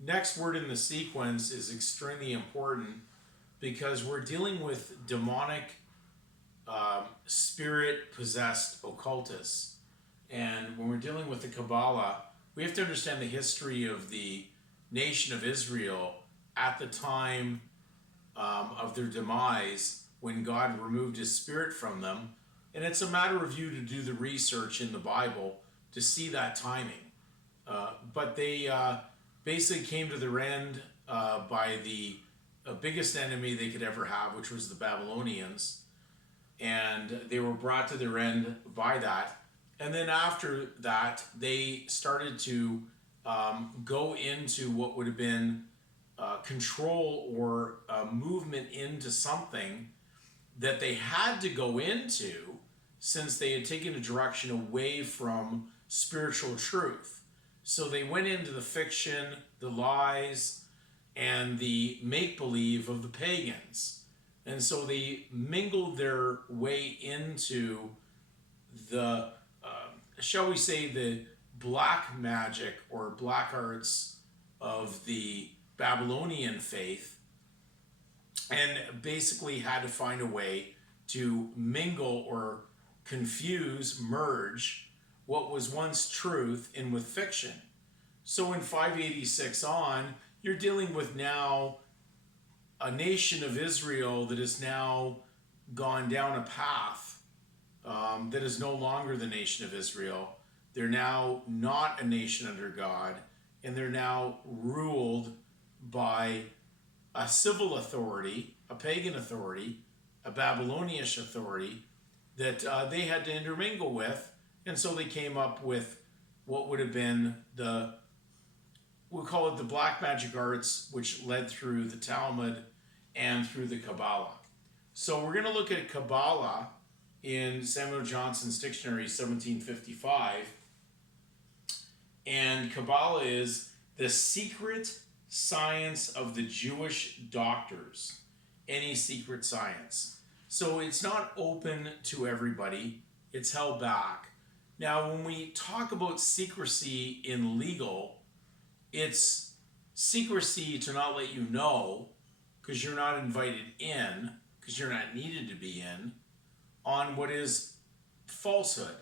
next word in the sequence is extremely important because we're dealing with demonic, spirit possessed occultists. And when we're dealing with the Cabala, we have to understand the history of the nation of Israel at the time of their demise when God removed his spirit from them. And it's a matter of you to do the research in the Bible to see that timing. But they basically came to their end by the biggest enemy they could ever have, which was the Babylonians. And they were brought to their end by that. And then after that, they started to go into what would have been control or movement into something that they had to go into since they had taken a direction away from spiritual truth. So they went into the fiction, the lies, and the make-believe of the pagans. And so they mingled their way into the, shall we say, the black magic or black arts of the Babylonian faith, and basically had to find a way to mingle or confuse, merge what was once truth in with fiction. So in 586 on, you're dealing with now a nation of Israel that has now gone down a path that is no longer the nation of Israel. They're now not a nation under God, and they're now ruled by a civil authority, a pagan authority, a Babylonish authority that they had to intermingle with. And so they came up with what would have been we'll call it the black magic arts, which led through the Talmud and through the Cabala. So we're going to look at Cabala in Samuel Johnson's dictionary, 1755. And Cabala is the secret science of the Jewish doctors, any secret science. So it's not open to everybody, it's held back. Now, when we talk about secrecy in legal, it's secrecy to not let you know because you're not invited in, because you're not needed to be in, on what is falsehood,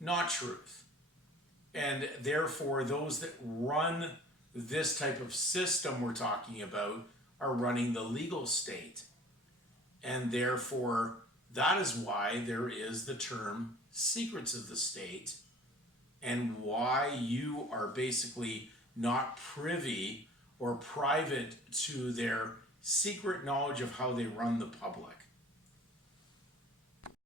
not truth. And therefore, those that run this type of system we're talking about are running the legal state. And therefore, that is why there is the term secrets of the state, and why you are basically not privy or private to their secret knowledge of how they run the public.